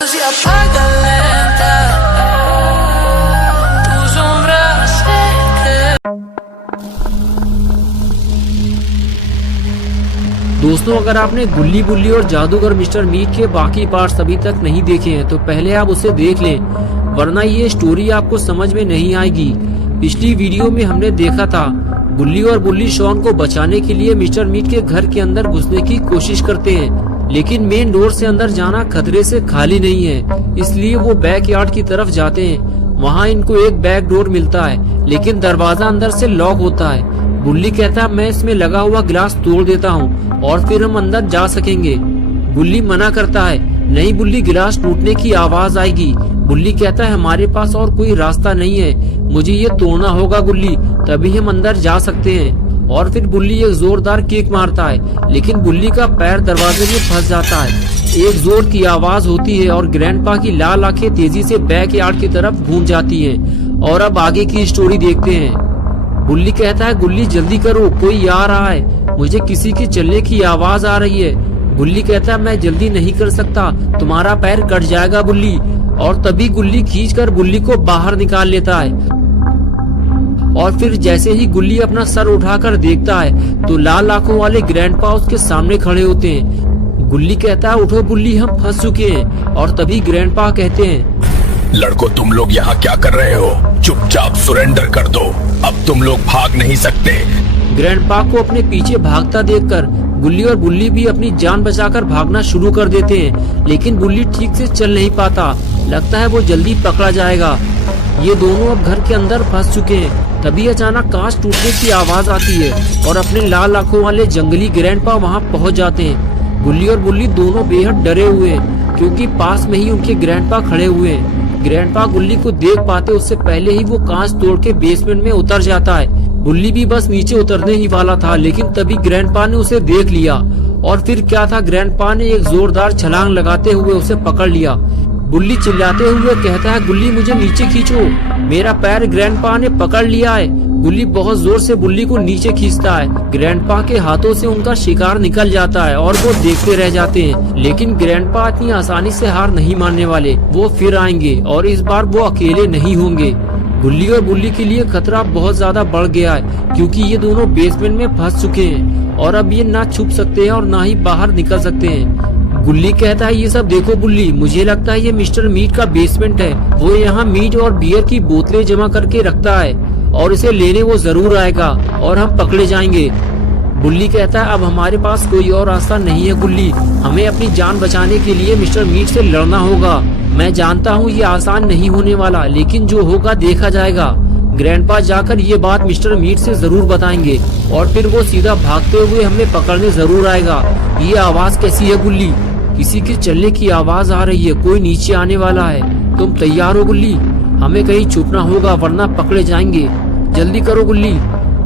दोस्तों, अगर आपने गुल्ली बुल्ली और जादूगर मिस्टर मीट के बाकी पार्ट्स अभी तक नहीं देखे हैं तो पहले आप उसे देख लें, वरना ये स्टोरी आपको समझ में नहीं आएगी। पिछली वीडियो में हमने देखा था गुल्ली और बुल्ली शॉन को बचाने के लिए मिस्टर मीट के घर के अंदर घुसने की कोशिश करते हैं, लेकिन मेन डोर से अंदर जाना खतरे से खाली नहीं है, इसलिए वो बैक यार्ड की तरफ जाते हैं। वहाँ इनको एक बैक डोर मिलता है, लेकिन दरवाजा अंदर से लॉक होता है। बुल्ली कहता है मैं इसमें लगा हुआ गिलास तोड़ देता हूँ और फिर हम अंदर जा सकेंगे। बुल्ली मना करता है, नहीं बुल्ली, गिलास टूटने की आवाज आएगी। बुल्ली कहता है हमारे पास और कोई रास्ता नहीं है, मुझे ये तोड़ना होगा गुल्ली, तभी हम अंदर जा सकते हैं। और फिर बुल्ली एक जोरदार किक मारता है, लेकिन बुल्ली का पैर दरवाजे में फंस जाता है। एक जोर की आवाज होती है और ग्रैंडपा की लाल आंखें तेजी से बैक यार्ड की तरफ घूम जाती हैं। और अब आगे की स्टोरी देखते हैं। बुल्ली कहता है गुल्ली जल्दी करो, कोई आ रहा है, मुझे किसी के चलने की आवाज आ रही है। बुल्ली कहता है मैं जल्दी नहीं कर सकता, तुम्हारा पैर कट जाएगा बुल्ली। और तभी गुल्ली खींचकर बुल्ली को बाहर निकाल लेता है। और फिर जैसे ही गुल्ली अपना सर उठाकर देखता है तो लाल आंखों वाले ग्रैंडपा उसके सामने खड़े होते हैं। गुल्ली कहता है उठो बुल्ली, हम फंस चुके हैं। और तभी ग्रैंडपा कहते हैं लड़को, तुम लोग यहाँ क्या कर रहे हो? चुपचाप सरेंडर कर दो, अब तुम लोग भाग नहीं सकते। ग्रैंडपा को अपने पीछे भागता देखकर गुल्ली और बुल्ली भी अपनी जान बचाकर भागना शुरू कर देते हैं, लेकिन बुल्ली ठीक से चल नहीं पाता, लगता है वो जल्दी पकड़ा जाएगा। ये दोनों अब घर के अंदर फंस चुके हैं। तभी अचानक कांच टूटने की आवाज आती है और अपने लाल आंखों वाले जंगली ग्रैंडपा वहाँ पहुँच जाते हैं। गुल्ली और बुल्ली दोनों बेहद डरे हुए हैं, क्योंकि पास में ही उनके ग्रैंडपा खड़े हुए हैं। ग्रैंडपा गुल्ली को देख पाते उससे पहले ही वो कांच तोड़ के बेसमेंट में उतर जाता है। बुल्ली भी बस नीचे उतरने ही वाला था, लेकिन तभी ग्रैंडपा ने उसे देख लिया। और फिर क्या था, ग्रैंडपा ने एक जोरदार छलांग लगाते हुए उसे पकड़ लिया। बुल्ली चिल्लाते हुए कहता है गुल्ली मुझे नीचे खींचो, मेरा पैर ग्रैंडपा ने पकड़ लिया है। गुल्ली बहुत जोर से बुल्ली को नीचे खींचता है। ग्रैंडपा के हाथों से उनका शिकार निकल जाता है और वो देखते रह जाते हैं, लेकिन ग्रैंडपा इतनी आसानी से हार नहीं मानने वाले। वो फिर आएंगे और इस बार वो अकेले नहीं होंगे। गुल्ली और बुल्ली के लिए खतरा बहुत ज्यादा बढ़ गया है, क्योंकि ये दोनों बेसमेंट में फंस चुके हैं और अब ये ना छुप सकते हैं और ना ही बाहर निकल सकते हैं। गुल्ली कहता है ये सब देखो बुल्ली, मुझे लगता है ये मिस्टर मीट का बेसमेंट है। वो यहाँ मीट और बियर की बोतलें जमा करके रखता है और इसे लेने वो जरूर आएगा और हम पकड़े जाएंगे। बुल्ली कहता है अब हमारे पास कोई और रास्ता नहीं है गुल्ली, हमें अपनी जान बचाने के लिए मिस्टर मीट से लड़ना होगा। मैं जानता हूँ ये आसान नहीं होने वाला, लेकिन जो होगा देखा जाएगा। ग्रैंडपा जाकर ये बात मिस्टर मीट से जरूर बताएंगे और फिर वो सीधा भागते हुए हमें पकड़ने जरूर आएगा। ये आवाज कैसी है गुल्ली? किसी के चलने की आवाज आ रही है, कोई नीचे आने वाला है। तुम तैयार हो गुल्ली? हमें कहीं छुपना होगा वरना पकड़े जाएंगे, जल्दी करो गुल्ली।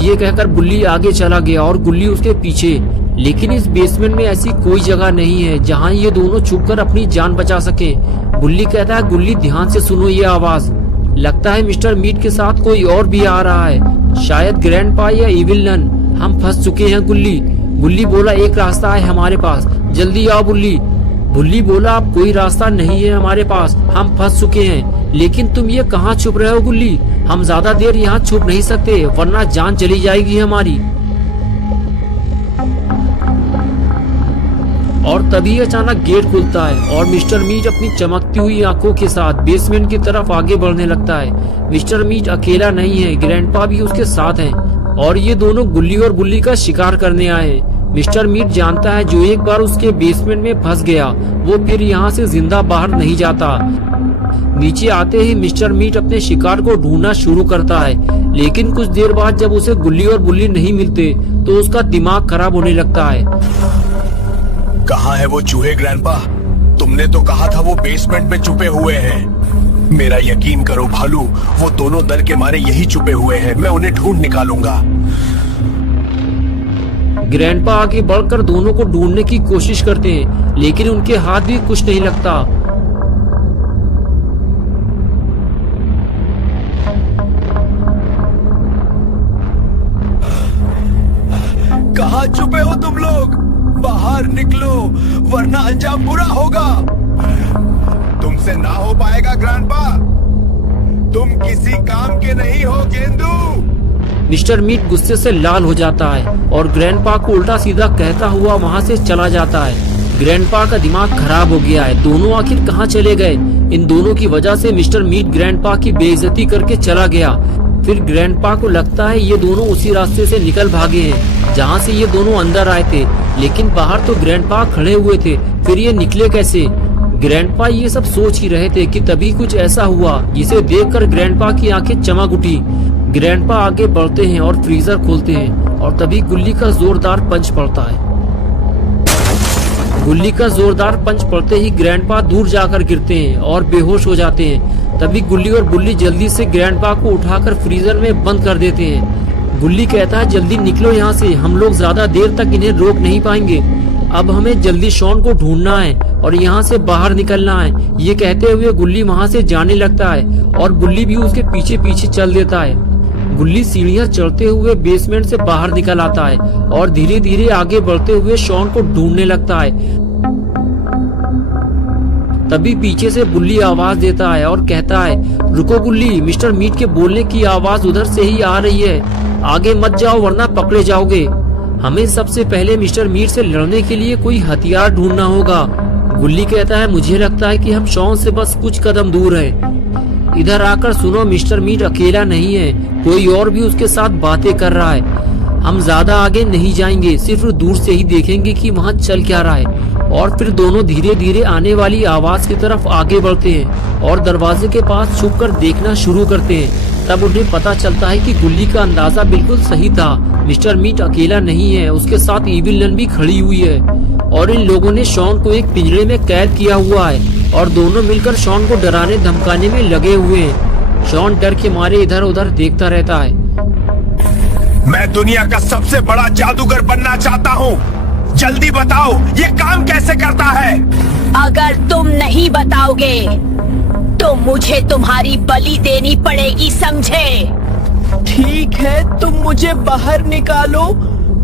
ये कहकर बुल्ली आगे चला गया और गुल्ली उसके पीछे। लेकिन इस बेसमेंट में ऐसी कोई जगह नहीं है जहाँ ये दोनों छुपकर अपनी जान बचा सके। बुल्ली कहता है गुल्ली ध्यान से सुनो ये आवाज, लगता है मिस्टर मीट के साथ कोई और भी आ रहा है, शायद ग्रैंडपा या इविल नन। हम फंस चुके हैं गुल्ली। बुल्ली बोला एक रास्ता है हमारे पास, जल्दी आओ बुल्ली। बुल्ली बोला अब कोई रास्ता नहीं है हमारे पास, हम फंस चुके हैं। लेकिन तुम ये कहाँ छुप रहे हो गुल्ली? हम ज्यादा देर यहाँ छुप नहीं सकते वरना जान चली जाएगी हमारी। और तभी अचानक गेट खुलता है और मिस्टर मीट अपनी चमकती हुई आंखों के साथ बेसमेंट की तरफ आगे बढ़ने लगता है। मिस्टर मीट अकेला नहीं है, ग्रैंडपा भी उसके साथ हैं और ये दोनों गुल्ली और बुल्ली का शिकार करने आए हैं। मिस्टर मीट जानता है जो एक बार उसके बेसमेंट में फंस गया वो फिर यहाँ से जिंदा बाहर नहीं जाता। नीचे आते ही मिस्टर मीट अपने शिकार को ढूंढना शुरू करता है, लेकिन कुछ देर बाद जब उसे गुल्ली और बुल्ली नहीं मिलते तो उसका दिमाग खराब होने लगता है। कहाँ है वो चूहे ग्रैंडपा? तुमने तो कहा था वो बेसमेंट में छुपे हुए हैं। मेरा यकीन करो भालू, वो दोनों डर के मारे यही छुपे हुए हैं, मैं उन्हें ढूंढ निकालूंगा। ग्रैंडपा आगे बढ़कर दोनों को ढूंढने की कोशिश करते हैं, लेकिन उनके हाथ भी कुछ नहीं लगता। कहाँ छुपे हो तुम लोग? बाहर निकलो वरना अंजाम बुरा होगा। जाएगा ग्रैंडपा। तुम किसी काम के नहीं हो गेंदू। मिस्टर मीट गुस्से से लाल हो जाता है और ग्रैंडपा को उल्टा सीधा कहता हुआ वहाँ से चला जाता है। ग्रैंडपा का दिमाग खराब हो गया है। दोनों आखिर कहाँ चले गए? इन दोनों की वजह से मिस्टर मीट ग्रैंडपा की बेइज्जती करके चला गया। फिर ग्रैंडपा को लगता है ये दोनों उसी रास्ते से निकल भागे हैं जहाँ से ये दोनों अंदर आए थे, लेकिन बाहर तो ग्रैंडपा खड़े हुए थे। फिर ये निकले कैसे? ग्रैंडपा ये सब सोच ही रहे थे कि तभी कुछ ऐसा हुआ जिसे देखकर ग्रैंडपा की आंखें चमक उठी। ग्रैंडपा आगे बढ़ते हैं और फ्रीजर खोलते हैं और तभी गुल्ली का जोरदार पंच पड़ता है। गुल्ली का जोरदार पंच पड़ते ही ग्रैंडपा दूर जाकर गिरते हैं और बेहोश हो जाते हैं। तभी गुल्ली और बुल्ली जल्दी से ग्रैंडपा को उठाकर फ्रीजर में बंद कर देते हैं। गुल्ली कहता है जल्दी निकलो यहाँ से, हम लोग ज्यादा देर तक इन्हें रोक नहीं पाएंगे। अब हमें जल्दी शॉन को ढूंढना है और यहाँ से बाहर निकलना है। ये कहते हुए गुल्ली वहाँ से जाने लगता है और बुल्ली भी उसके पीछे पीछे चल देता है। गुल्ली सीढ़ियाँ चढ़ते हुए बेसमेंट से बाहर निकल आता है और धीरे धीरे आगे बढ़ते हुए शॉन को ढूंढने लगता है। तभी पीछे से बुल्ली आवाज देता है और कहता है रुको गुल्ली, मिस्टर मीट के बोलने की आवाज उधर से ही आ रही है, आगे मत जाओ वरना पकड़े जाओगे। हमें सबसे पहले मिस्टर मीट से लड़ने के लिए कोई हथियार ढूंढना होगा। गुल्ली कहता है मुझे लगता है कि हम शॉन से बस कुछ कदम दूर हैं। इधर आकर सुनो, मिस्टर मीट अकेला नहीं है, कोई और भी उसके साथ बातें कर रहा है। हम ज्यादा आगे नहीं जाएंगे, सिर्फ दूर से ही देखेंगे कि वहाँ चल क्या रहा है। और फिर दोनों धीरे धीरे आने वाली आवाज की तरफ आगे बढ़ते हैं और दरवाजे के पास छुपकर देखना शुरू करते हैं। तब उन्हें पता चलता है कि गुल्ली का अंदाजा बिल्कुल सही था। मिस्टर मीट अकेला नहीं है, उसके साथ इविल नन भी खड़ी हुई है और इन लोगों ने शॉन को एक पिंजरे में कैद किया हुआ है और दोनों मिलकर शॉन को डराने धमकाने में लगे हुए हैं। शॉन डर के मारे इधर उधर देखता रहता है। मैं दुनिया का सबसे बड़ा जादूगर बनना चाहता हूँ, जल्दी बताओ ये काम कैसे करता है। अगर तुम नहीं बताओगे तो मुझे तुम्हारी बलि देनी पड़ेगी, समझे? ठीक है, तुम मुझे बाहर निकालो,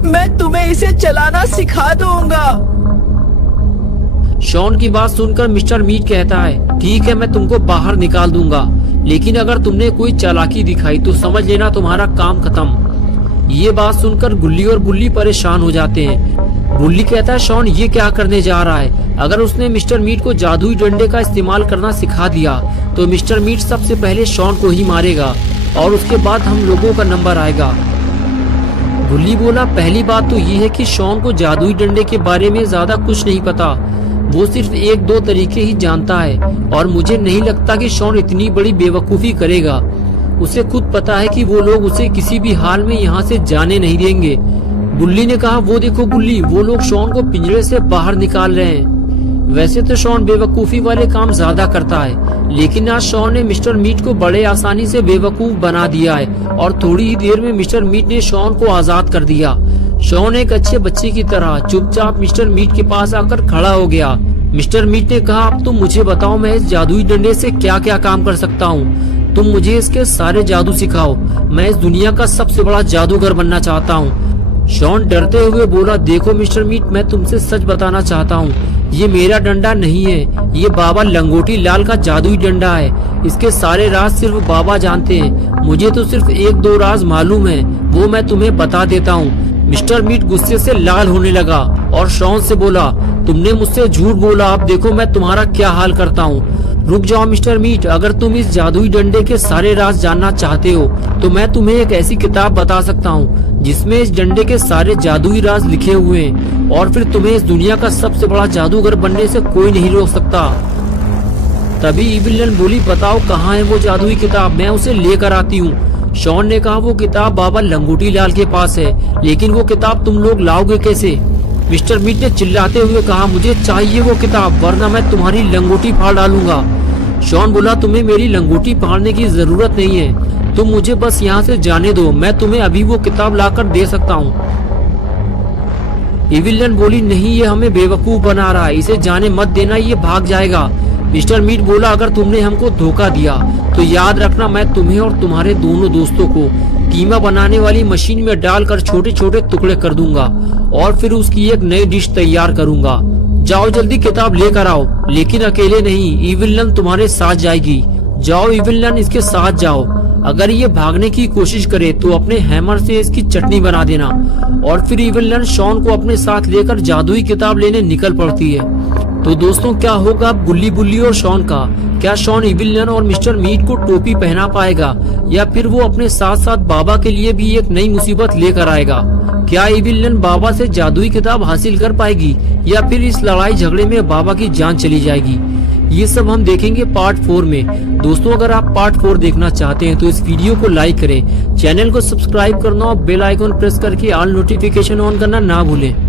मैं तुम्हें इसे चलाना सिखा दूंगा। शॉन की बात सुनकर मिस्टर मीट कहता है ठीक है, मैं तुमको बाहर निकाल दूंगा, लेकिन अगर तुमने कोई चालाकी दिखाई तो समझ लेना तुम्हारा काम खत्म। ये बात सुनकर गुल्ली और बुल्ली परेशान हो जाते हैं। बुल्ली कहता है शॉन ये क्या करने जा रहा है? अगर उसने मिस्टर मीट को जादुई डंडे का इस्तेमाल करना सिखा दिया तो मिस्टर मीट सबसे पहले शॉन को ही मारेगा और उसके बाद हम लोगों का नंबर आएगा। बुल्ली बोला पहली बात तो ये है कि शॉन को जादुई डंडे के बारे में ज्यादा कुछ नहीं पता, वो सिर्फ एक दो तरीके ही जानता है और मुझे नहीं लगता कि शॉन इतनी बड़ी बेवकूफी करेगा। उसे खुद पता है कि वो लोग उसे किसी भी हाल में यहाँ से जाने नहीं देंगे। बुल्ली ने कहा वो देखो गुल्ली, वो लोग शॉन को पिंजरे से बाहर निकाल रहे हैं। वैसे तो शॉन बेवकूफी वाले काम ज्यादा करता है, लेकिन आज शॉन ने मिस्टर मीट को बड़े आसानी से बेवकूफ बना दिया है और थोड़ी ही देर में मिस्टर मीट ने शॉन को आजाद कर दिया। शॉन एक अच्छे बच्चे की तरह चुपचाप मिस्टर मीट के पास आकर खड़ा हो गया। मिस्टर मीट ने कहा अब तुम मुझे बताओ मैं इस जादुई डंडे से क्या क्या काम कर सकता हूँ। तुम मुझे इसके सारे जादू सिखाओ, मैं इस दुनिया का सबसे बड़ा जादूगर बनना चाहता हूँ। शॉन डरते हुए बोला देखो मिस्टर मीट, मैं तुमसे सच बताना चाहता हूँ, ये मेरा डंडा नहीं है, ये बाबा लंगोटी लाल का जादुई डंडा है। इसके सारे राज सिर्फ बाबा जानते हैं, मुझे तो सिर्फ एक दो राज मालूम है, वो मैं तुम्हें बता देता हूँ। मिस्टर मीट गुस्से से लाल होने लगा और शॉन से बोला तुमने मुझसे झूठ बोला, अब देखो मैं तुम्हारा क्या हाल करता हूँ। रुक जाओ मिस्टर मीट, अगर तुम इस जादुई डंडे के सारे राज जानना चाहते हो तो मैं तुम्हें एक ऐसी किताब बता सकता हूँ जिसमें इस डंडे के सारे जादुई राज लिखे हुए हैं और फिर तुम्हें इस दुनिया का सबसे बड़ा जादूगर बनने से कोई नहीं रोक सकता। तभी इविल नन बोली बताओ कहाँ है वो जादुई किताब, मैं उसे लेकर आती हूँ। शॉन ने कहा वो किताब बाबा लंगोटी लाल के पास है, लेकिन वो किताब तुम लोग लाओगे कैसे? मिस्टर मीट ने चिल्लाते हुए कहा मुझे चाहिए वो किताब, वरना मैं तुम्हारी लंगोटी फाड़ डालूंगा। शॉन बोला तुम्हें मेरी लंगोटी फाड़ने की जरूरत नहीं है, तुम मुझे बस यहाँ से जाने दो, मैं तुम्हें अभी वो किताब लाकर दे सकता हूँ। इविल नन बोली नहीं, ये हमें बेवकूफ बना रहा है, इसे जाने मत देना, ये भाग जाएगा। मिस्टर मीट बोला अगर तुमने हमको धोखा दिया तो याद रखना मैं तुम्हें और तुम्हारे दोनों दोस्तों को कीमा बनाने वाली मशीन में डालकर छोटे छोटे टुकड़े कर दूंगा और फिर उसकी एक नई डिश तैयार करूंगा जाओ जल्दी किताब लेकर आओ, लेकिन अकेले नहीं, इविल नन तुम्हारे साथ जाएगी। जाओ इविल नन, इसके साथ जाओ। अगर ये भागने की कोशिश करे तो अपने हैमर से इसकी चटनी बना देना। और फिर इविल नन शॉन को अपने साथ लेकर जादुई किताब लेने निकल पड़ती है। तो दोस्तों क्या होगा अब गुल्ली बुल्ली और शॉन का? क्या शॉन इविल नन और मिस्टर मीट को टोपी पहना पाएगा, या फिर वो अपने साथ साथ बाबा के लिए भी एक नई मुसीबत लेकर आएगा? क्या इविल नन बाबा से जादुई किताब हासिल कर पाएगी, या फिर इस लड़ाई झगड़े में बाबा की जान चली जाएगी? ये सब हम देखेंगे पार्ट 4 में। दोस्तों अगर आप पार्ट 4 देखना चाहते हैं तो इस वीडियो को लाइक करें, चैनल को सब्सक्राइब करना और बेल आइकन प्रेस करके ऑल नोटिफिकेशन ऑन करना ना भूलें।